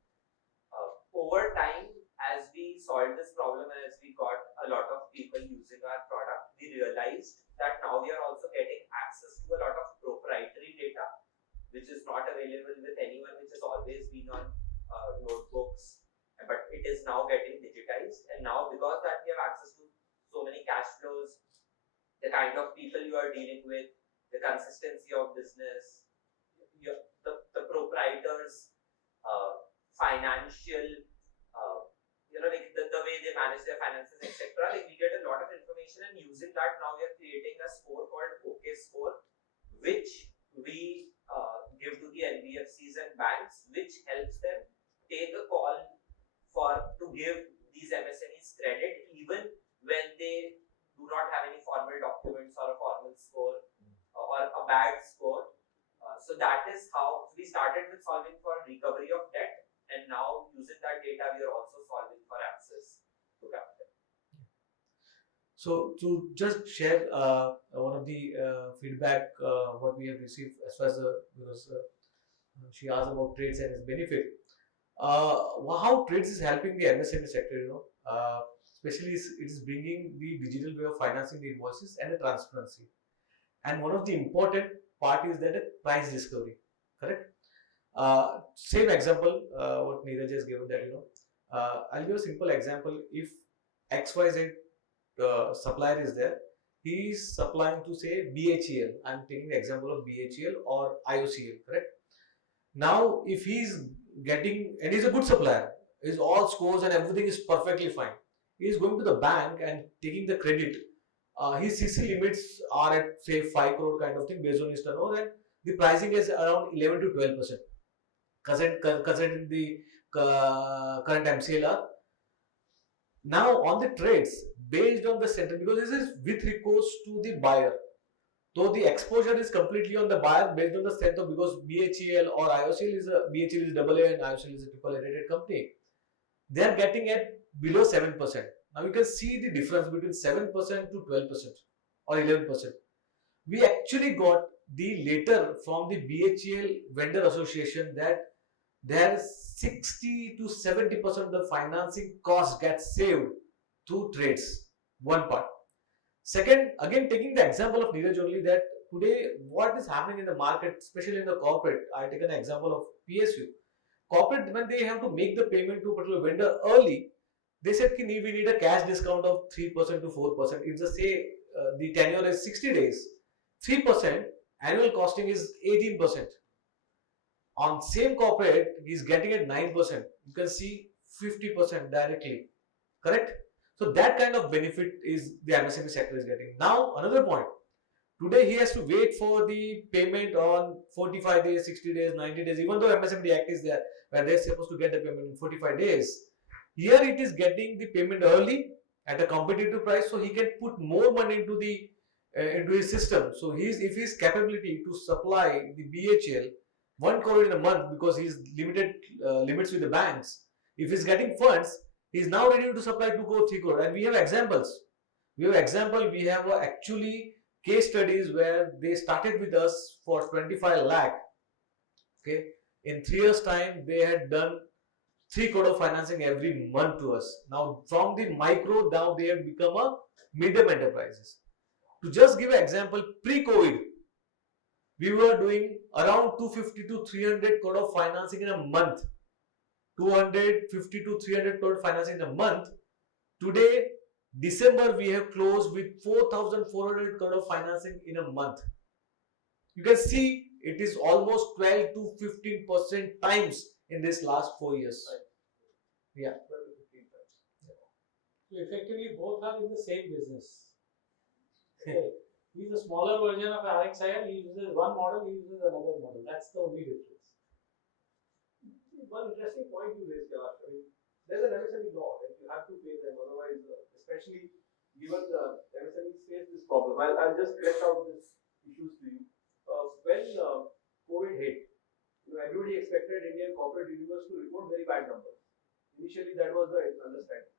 Over time, as we solved this problem and as we got a lot of people using our product, we realized that now we are also getting access to a lot of proprietary data, which is not available with anyone, which has always been on notebooks, but it is now getting digitized. And now, because that we have access to so many cash flows, the kind of people you are dealing with, the consistency of business, the proprietors' financial, like the way they manage their finances, etc. Like we get a lot of information, and using that, now we are creating a score called OK Score, which we give to the NBFCs and banks, which helps them take a call to give these MSMEs credit, even when they do not have any formal documents or a formal score or a bad is how we started with solving for recovery of debt, and now using that data, we are also solving for access to capital. So to just share one of the feedback what we have received as far as because she asked about trades and its benefit. How trades is helping the MSME sector, especially it is bringing the digital way of financing the invoices and the transparency. And one of the important part is that the price discovery, correct? Same example what Neeraj has given that I'll give a simple example. If XYZ supplier is there, he is supplying to say BHEL. I'm taking the example of BHEL or IOCL, correct? Now, if he's getting, and he's a good supplier, his all scores and everything is perfectly fine. He is going to the bank and taking the credit. His CC limits are at say 5 crore kind of thing based on his turnover, and the pricing is around 11 to 12%. Considering the current MCLR. Now, on the trades, based on the center, because this is with recourse to the buyer. So the exposure is completely on the buyer based on the strength of, because BHEL or IOCL is BHEL is AA and IOCL is a AAA rated company. They are getting at below 7%. Now you can see the difference between 7% to 12% or 11%. We actually got the letter from the BHEL vendor association that there 60 to 70% of the financing cost gets saved through trades. One part. Second, again taking the example of Neeraj only, that today what is happening in the market, especially in the corporate, I take an example of PSU. Corporate, when they have to make the payment to a particular vendor early, they said we need a cash discount of 3% to 4%. If they say the tenure is 60 days, 3% annual costing is 18%. On same corporate, he is getting at 9%. You can see 50% directly, correct? So that kind of benefit is the MSME sector is getting. Now another point. Today he has to wait for the payment on 45 days, 60 days, 90 days. Even though MSME Act is there, where they're supposed to get the payment in 45 days. Here it is getting the payment early at a competitive price, so he can put more money into his system. So if his capability to supply the BHL 1 crore in a month, because he's limited limits with the banks. If he's getting funds, he's now ready to supply 2 crore, 3 crore. And we have examples. We have actually case studies where they started with us for 25 lakh. Okay. In 3 years time, they had done 3 crore of financing every month to us. Now from the micro, now they have become a medium enterprises. To just give an example, pre-COVID, we were doing around 250 to 300 crore of financing in a month. 250 to 300 crore financing in a month. Today, December, we have closed with 4,400 crore of financing in a month. You can see it is almost 12 to 15% times in this last 4 years. Yeah. So effectively, both are in the same business. Okay. He's a smaller version of RXIL. He uses one model, he uses another model. That's the only difference. One interesting point you raised, Kailash. I mean, there's an MSME law, right? You have to pay them, otherwise, especially given the MSMEs face this problem. I'll just flesh out these issues to you. When COVID hit, everybody expected Indian corporate universe to report very bad numbers. Initially, that was the understanding.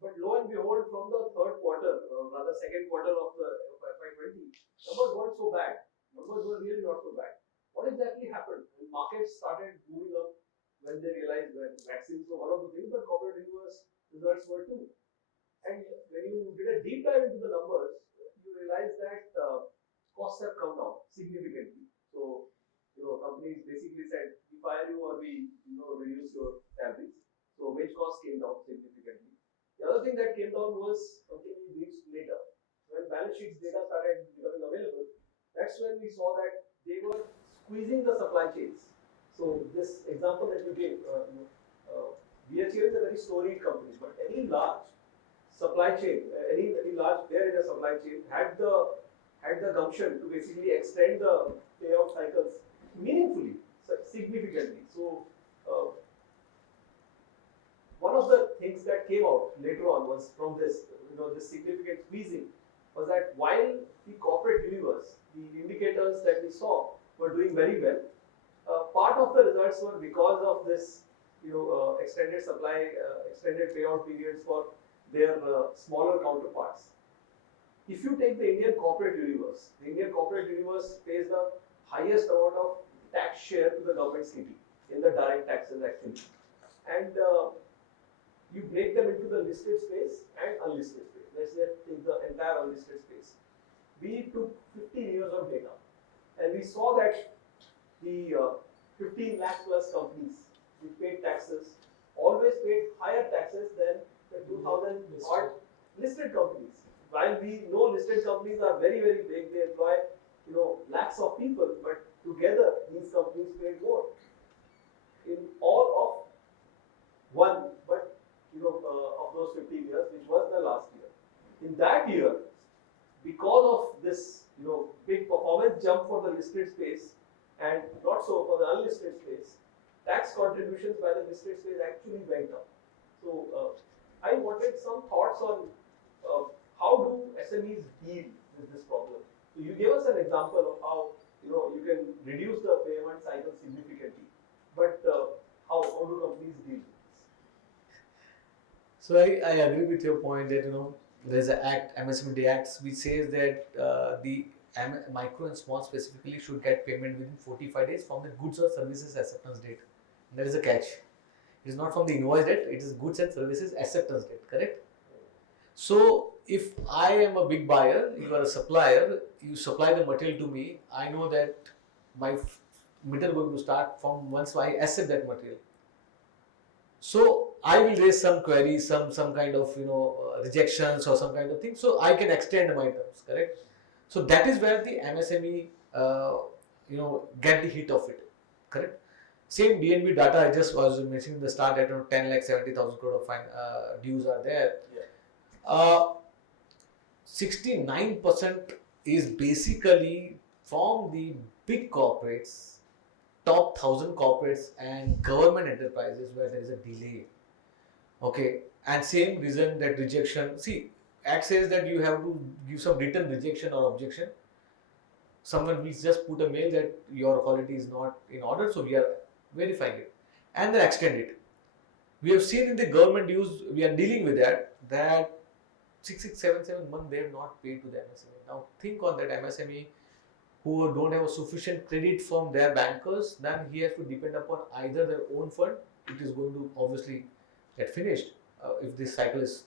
But lo and behold, from the third quarter, rather second quarter of the FY20, numbers weren't so bad. Numbers were really not so bad. What exactly happened? When markets started moving up, when they realized that vaccines were one of the things, but corporate universe results were too. And when you did a deep dive into the numbers, you realize that costs have come down significantly. So, companies basically said, we fire you or we, reduce your salaries. So wage costs came down significantly. The other thing that came down was something we reached later. When balance sheets data started becoming available, that's when we saw that they were squeezing the supply chains. So this example that you gave, BHL is a very storied company, but any large supply chain, any large player in a supply chain had the gumption to basically extend the payout cycles meaningfully, significantly. So one of the things that came out later on was from this, this significant squeezing, was that while the corporate universe, the indicators that we saw were doing very well, cuts were because of this, extended supply, extended payout periods for their smaller counterparts. If you take the Indian corporate universe pays the highest amount of tax share to the government city in the direct taxes actually. And you break them into the listed space and unlisted space. Let's say take the entire unlisted space. We took 15 years of data and we saw that the 15 lakh plus companies which paid taxes always paid higher taxes than the 2000 odd listed companies. While we know listed companies are very, very big, they employ lakhs of people, but together these companies paid more in all of one, but of those 15 years, which was the last year. In that year, because of this big performance jump for the listed space and not so for the unlisted space, tax contributions by the listed space actually went up. So I wanted some thoughts on how do SMEs deal with this problem. So you gave us an example of how you can reduce the payment cycle significantly, but how do companies deal with this? So I agree with your point that there's an act, MSMED Acts, which says that the micro and small specifically should get payment within 45 days from the goods or services acceptance date. And there is a catch. It is not from the invoice date, it is goods and services acceptance date, correct? So if I am a big buyer, you are a supplier, you supply the material to me, I know that my meter going to start from once I accept that material. So I will raise some queries, some kind of rejections or some kind of thing. So I can extend my terms, correct? So that is where the MSME get the hit of it, correct? Same DNB data I just was mentioning in the start that 10 lakh 70,000 crore of dues are there. Yeah. 69% is basically from the big corporates, top 1,000 corporates and government enterprises where there is a delay. Okay, and same reason that rejection. See, Act says that you have to give some written rejection or objection. Someone will just put a mail that your quality is not in order, so we are verifying it, and then extend it. We have seen in the government dues, we are dealing with that 6, 7 months they have not paid to the MSME. Now think on that MSME who don't have a sufficient credit from their bankers, then he has to depend upon either their own fund, it is going to obviously get finished if this cycle is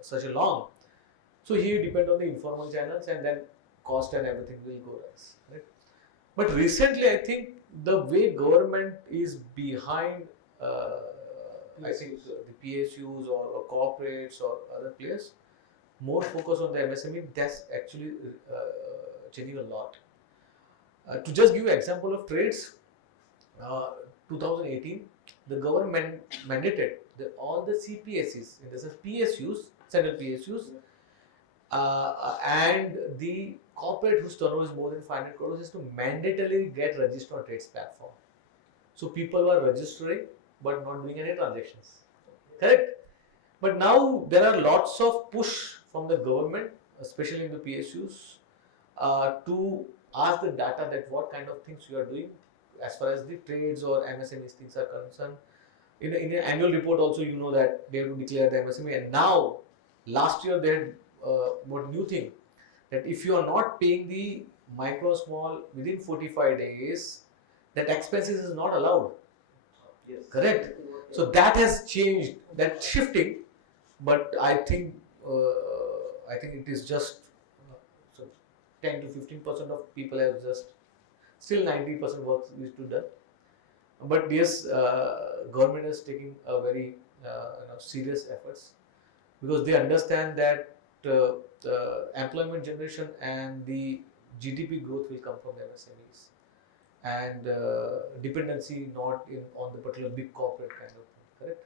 such a long. So he will depend on the informal channels and then cost and everything will go rise. Right? But recently I think the way government is behind I think the PSUs or corporates or other players, more focus on the MSME, that's actually changing a lot. To just give you an example of trades, 2018, the government mandated that all the CPSEs, in the sense PSUs, central PSUs, and the corporate whose turnover is more than 500 crores is to mandatorily get registered on trades platform. So people were registering but not doing any transactions. Correct? But now there are lots of push from the government, especially in the PSUs, to ask the data that what kind of things you are doing as far as the trades or MSMEs things are concerned. In an annual report also you know that they have to declare the MSME, and now last year they had one new thing that if you are not paying the micro small within 45 days, that expenses is not allowed. Yes. Correct? So that has changed, that shifting, but I think it is just so 10 to 15% of people have just still 90% work is to done. But yes, government is taking a very serious efforts because they understand that the employment generation and the GDP growth will come from the MSMEs and dependency not on the particular big corporate kind of thing. Correct?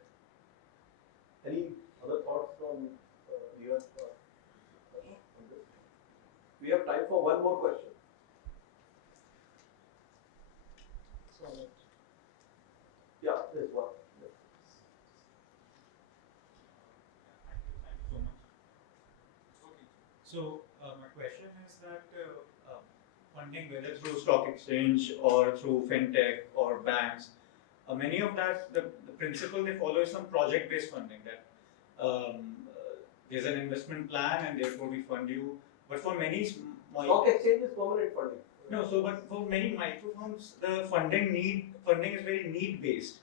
Any other thoughts from Neeraj? On this? We have time for one more question. Yeah, there's one. Thank you so much. Okay. So my question is that funding, whether through stock exchange or through fintech or banks, many of that, the principle they follow is some project-based funding, that there's an investment plan and therefore we fund you. But for many Stock exchange is permanent funding. no, so but for many micro firms, the funding is very need based,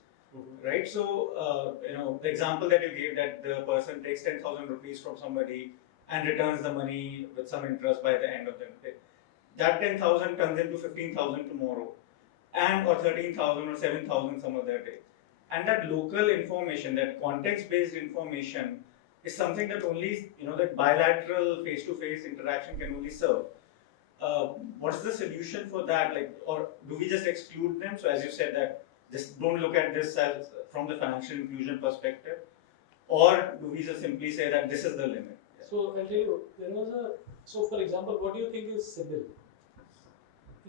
right? So the example that you gave, that the person takes 10,000 rupees from somebody and returns the money with some interest by the end of the day. That 10,000 turns into 15,000 tomorrow, and or 13,000 or 7,000 some other day. And that local information, that context-based information, is something that only that bilateral face-to-face interaction can only serve. What is the solution for that? Like, or do we just exclude them? So as you said, that just don't look at this as from the financial inclusion perspective, or do we just simply say that this is the limit? So I'll tell you, so for example, what do you think is CIBIL?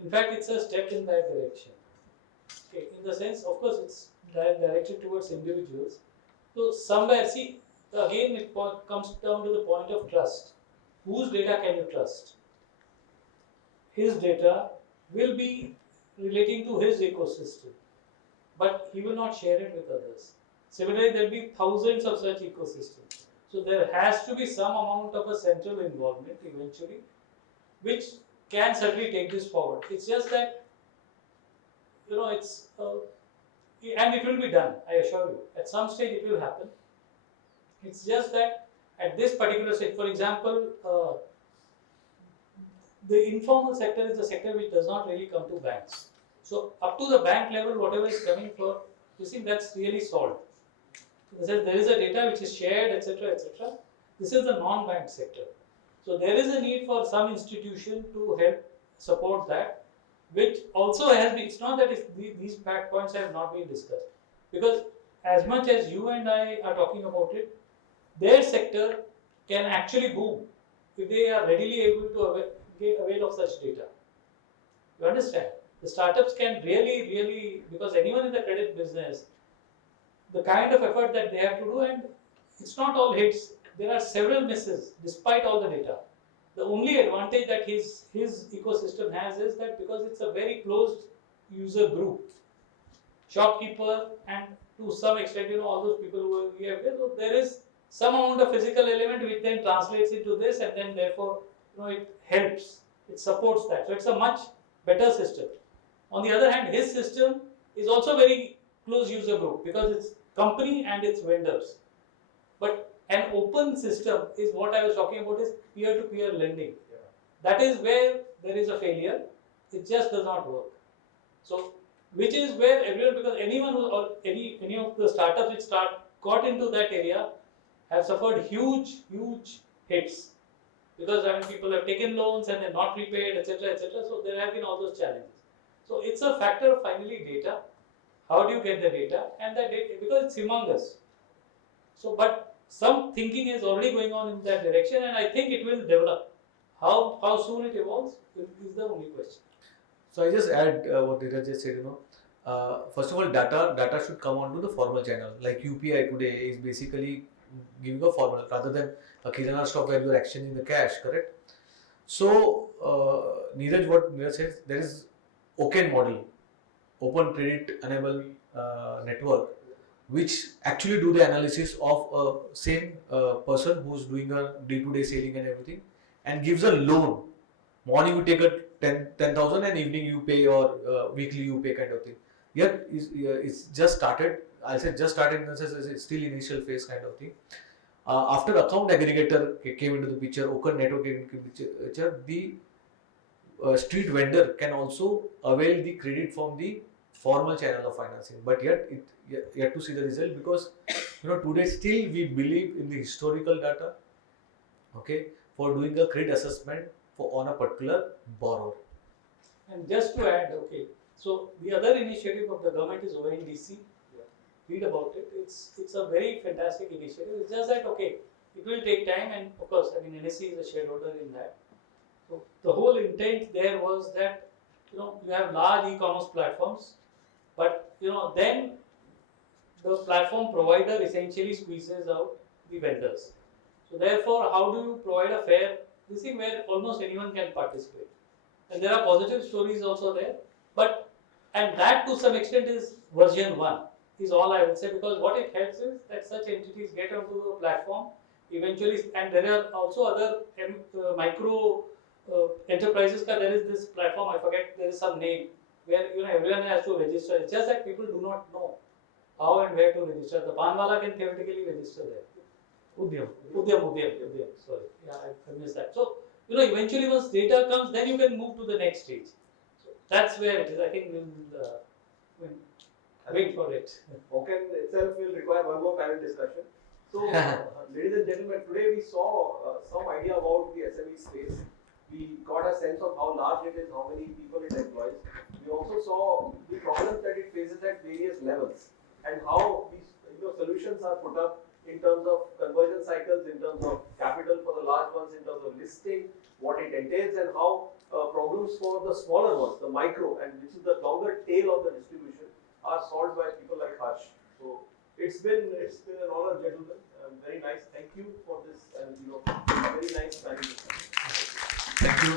In fact, it's a step in that direction. Okay, in the sense, of course, it's directed towards individuals. So somewhere, see, again, it comes down to the point of trust. Whose data can you trust? His data will be relating to his ecosystem, but he will not share it with others. Similarly, there will be thousands of such ecosystems. So there has to be some amount of a central involvement eventually, which can certainly take this forward. It's just that, it's, and it will be done, I assure you. At some stage it will happen. It's just that at this particular stage, for example, the informal sector is the sector which does not really come to banks. So up to the bank level, whatever is coming for, you see, that's really solved. There is a data which is shared, etc., etc. This is the non-bank sector. So there is a need for some institution to help support that, which also has been, it's not that these fact points have not been discussed. Because as much as you and I are talking about it, their sector can actually boom if they are readily able to avail of such data. You understand? The startups can really, because anyone in the credit business, the kind of effort that they have to do, and it's not all hits, there are several misses despite all the data. The only advantage that his ecosystem has is that because it's a very closed user group, shopkeeper and to some extent, all those people who we have there, so there is some amount of physical element which then translates into this, and then therefore, it helps, it supports that. So it's a much better system. On the other hand, his system is also very close user group because it's company and its vendors. But an open system is what I was talking about, is peer-to-peer lending. Yeah. That is where there is a failure. It just does not work. So, which is where everyone, because anyone who, or any of the startups which got into that area have suffered huge hits. Because people have taken loans and they're not repaid, etc., etc. So there have been all those challenges. So it's a factor of finally data. How do you get the data? And that data, because it's humongous. So, but some thinking is already going on in that direction, and I think it will develop. How soon it evolves is the only question. So I just add what Neeraj just said. First of all, data should come onto the formal channel. Like UPI today is basically giving a formal rather than a kirana shop where you are exchanging the cash, correct? So Neeraj, what Neeraj says, there is OCEN model, Open Credit Enable Network, which actually do the analysis of a same person who's doing a day-to-day selling and everything, and gives a loan. Morning you take a 10,000 and evening you pay, or weekly you pay kind of thing. Yet it's just started. I'll say just started in the sense it's still initial phase kind of thing. After account aggregator came into the picture, OCEN network came into the picture, the street vendor can also avail the credit from the formal channel of financing, but yet to see the result, because today still we believe in the historical data, okay, for doing a credit assessment on a particular borrower. And just to add, okay, so the other initiative of the government is ONDC. Read about it. It's a very fantastic initiative. It's just that, okay, it will take time, and of course, NSE is a shareholder in that. So the whole intent there was that you have large e-commerce platforms, but then the platform provider essentially squeezes out the vendors. So therefore, how do you provide a fair this thing where almost anyone can participate? And there are positive stories also there, and that to some extent is version 1. is all I would say, because what it helps is that such entities get onto the platform eventually, and there are also other micro enterprises. There is this platform, I forget, there is some name where everyone has to register. It's just that people do not know how and where to register. The Panwala can theoretically register there. Udyam. Sorry, yeah, I missed that. So eventually once data comes, then you can move to the next stage. So that's where it is. I think we'll wait for it. Pokken itself will require one more panel discussion. So, ladies and gentlemen, today we saw some idea about the SME space. We got a sense of how large it is, how many people it employs. We also saw the problems that it faces at various levels and how these solutions are put up in terms of conversion cycles, in terms of capital for the large ones, in terms of listing, what it entails, and how problems for the smaller ones, the micro, and which is the longer tail of the distribution, are solved by people like Harsh. So it's been an honor, gentlemen. Very nice. Thank you for this, and very nice panel discussion. Thank you.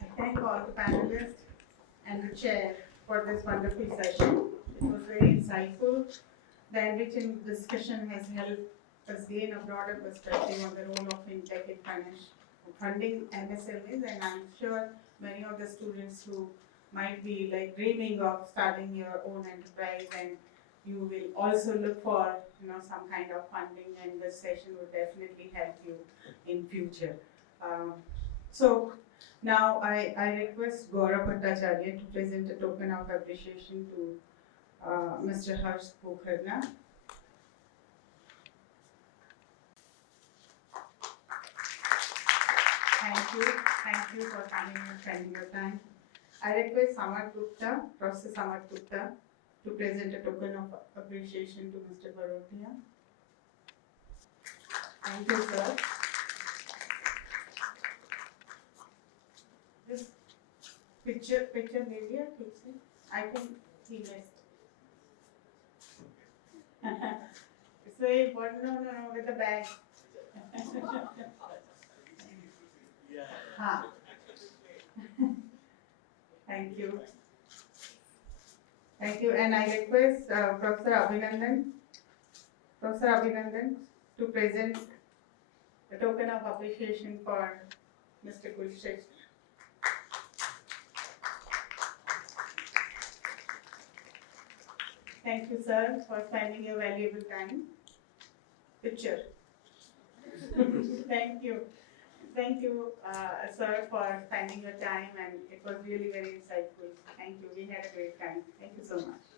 I thank all the panelists and the chair for this wonderful session. It was very insightful. The enriching discussion has helped us gain a broader perspective on the role of fintech in funding MSMEs, and I'm sure many of the students who might be dreaming of starting your own enterprise, and you will also look for some kind of funding, and this session will definitely help you in future. So now I request Gaurav Bhattacharya to present a token of appreciation to Mr. Harsh Pokhrana. Thank you for coming and spending your time. I request Professor Samar Gupta, to present a token of appreciation to Mr. Varodia. Thank you, sir. This picture maybe I fixed. I think he missed. It's very important. No, with the bag. Thank you. And I request Professor Abhinandan to present a token of appreciation for Mr. Kulshrestha. Thank you, sir, for spending your valuable time. Picture. Thank you, sir, for spending your time, and it was really very insightful. Thank you. We had a great time. Thank you so much.